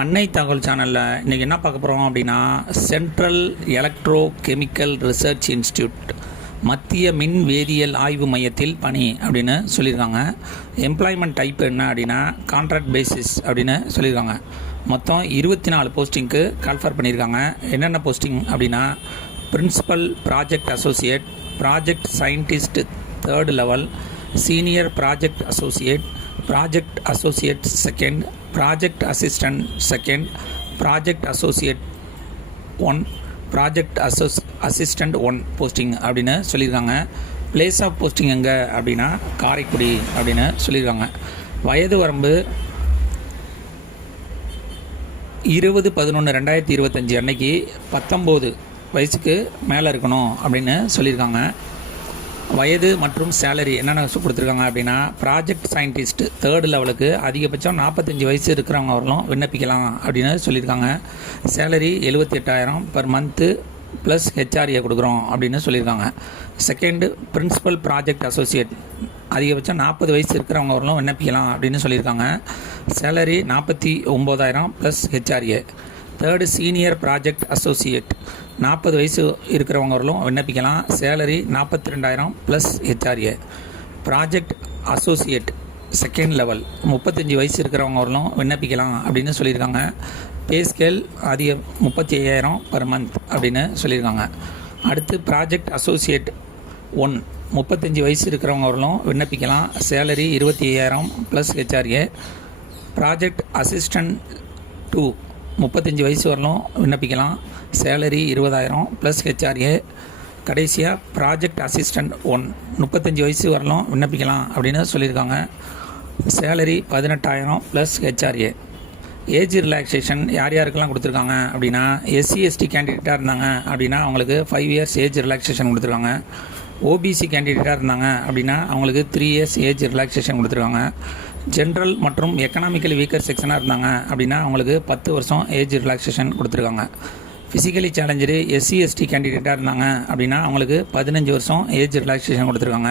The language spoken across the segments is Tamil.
அன்னை தகவல் சேனலில் இன்றைக்கி என்ன பார்க்க போகிறோம் அப்படின்னா, central electro chemical research institute மத்திய மின் வேதியியல் ஆய்வு மையத்தில் பணி அப்படின்னு சொல்லியிருக்காங்க. எம்ப்ளாய்மெண்ட் டைப் என்ன அப்படின்னா கான்ட்ராக்ட் பேசிஸ் அப்படின்னு சொல்லியிருக்காங்க. மொத்தம் 24 போஸ்டிங்க்கு கால்ஃபர் பண்ணியிருக்காங்க. என்னென்ன போஸ்டிங் அப்படின்னா, principal project associate, project scientist 3rd level, senior project associate, project associate 2nd, project assistant 2nd, project associate 1, project assistant 1 posting அப்படின்னு சொல்லியிருக்காங்க. பிளேஸ் ஆஃப் போஸ்டிங் எங்கே அப்படின்னா காரைக்குடி அப்படின்னு சொல்லியிருக்காங்க. வயது வரம்பு 20/11/2025 அன்னைக்கு 19 வயசுக்கு மேலே இருக்கணும் அப்படின்னு சொல்லியிருக்காங்க. வயது மற்றும் சேலரி என்னென்ன கொடுத்துருக்காங்க அப்படின்னா, ப்ராஜெக்ட் சயின்டிஸ்ட் 3rd லெவலுக்கு அதிகபட்சம் 45 வயசு இருக்கிறவங்க வரலும் விண்ணப்பிக்கலாம் அப்படின்னு சொல்லியிருக்காங்க. Salary 78,000 per month plus HRA கொடுக்குறோம் அப்படின்னு சொல்லியிருக்காங்க. 2nd, பிரின்சிபல் ப்ராஜெக்ட் அசோசியேட் அதிகபட்சம் 40 வயசு இருக்கிறவங்க வரலும் விண்ணப்பிக்கலாம் அப்படின்னு சொல்லியிருக்காங்க. Salary 49,000 plus HRA. 3rd, senior project associate 40 வயசு இருக்கிறவங்களும் விண்ணப்பிக்கலாம். Salary 42,000 plus HRA. Project associate 2nd level 35 வயசு இருக்கிறவங்களும் விண்ணப்பிக்கலாம் அப்படின்னு சொல்லியிருக்காங்க. பே ஸ்கேல் அதிக 35,000 பர் மந்த் அப்படின்னு சொல்லியிருக்காங்க. அடுத்து ப்ராஜெக்ட் அசோசியேட் 1 35 வயசு இருக்கிறவங்களும் விண்ணப்பிக்கலாம். Salary 25,000 plus HRA. Project assistant 2 35 வயசு வரலும் விண்ணப்பிக்கலாம். Salary 20,000 plus HRA. கடைசியாக ப்ராஜெக்ட் அசிஸ்டன்ட் 1 35 வயசு வரலும் விண்ணப்பிக்கலாம் அப்படின்னு சொல்லியிருக்காங்க. Salary 18,000 plus HRA. Age relaxation யார் யாருக்கெல்லாம் கொடுத்துருக்காங்க அப்படின்னா, SC/ST கேண்டிடேட்டாக இருந்தாங்க அப்படின்னா அவங்களுக்கு 5 இயர்ஸ் ஏஜ் ரிலாக்ஸேஷன் கொடுத்துருக்காங்க. OBC கேண்டிடேட்டாக இருந்தாங்க அப்படின்னா அவங்களுக்கு 3 இயர்ஸ் ஏஜ் ரிலாக்ஸேஷன் கொடுத்துருக்காங்க. ஜென்ரல் மற்றும் எக்கனாமிக்கலி வீக்கர் செக்ஷனாக இருந்தாங்க அப்படின்னா அவங்களுக்கு 10 வருஷம் ஏஜ் ரிலாக்ஸேஷன் கொடுத்துருக்காங்க. ஃபிசிக்கலி சேலஞ்சரு SC/ST கேண்டிடேட்டாக இருந்தாங்க அப்படின்னா அவங்களுக்கு 15 வருஷம் ஏஜ் ரிலாக்ஸேஷன் கொடுத்துருக்காங்க.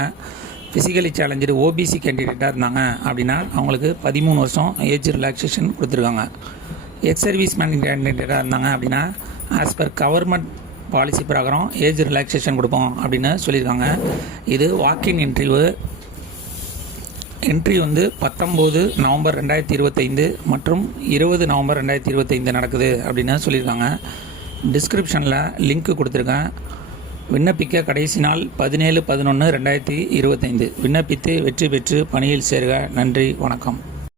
ஃபிசிக்கலி சேலஞ்சரு OBC கேண்டிடேட்டாக இருந்தாங்க அப்படின்னா அவங்களுக்கு 13 வருஷம் ஏஜ் ரிலாக்ஸேஷன் கொடுத்துருக்காங்க. எக்ஸ் சர்வீஸ் மேன் கேண்டிடேட்டாக இருந்தாங்க அப்படின்னா ஆஸ் பர் கவர்மெண்ட் பாலிசி பிரகாரம் ஏஜ் ரிலாக்ஸேஷன் கொடுப்போம் அப்படின்னு சொல்லியிருக்காங்க. இது வாக்கின் இன்டர்வியூ. என்ட்ரி 19 நவம்பர் 2025 மற்றும் 20 நவம்பர் 2025 நடக்குது அப்படின்னு சொல்லியிருக்காங்க. டிஸ்கிரிப்ஷனில் லிங்க் கொடுத்துருக்கேன். விண்ணப்பிக்க கடைசி நாள் 17/11/2025. விண்ணப்பித்து வெற்றி பெற்று பணியில் சேர்க. நன்றி, வணக்கம்.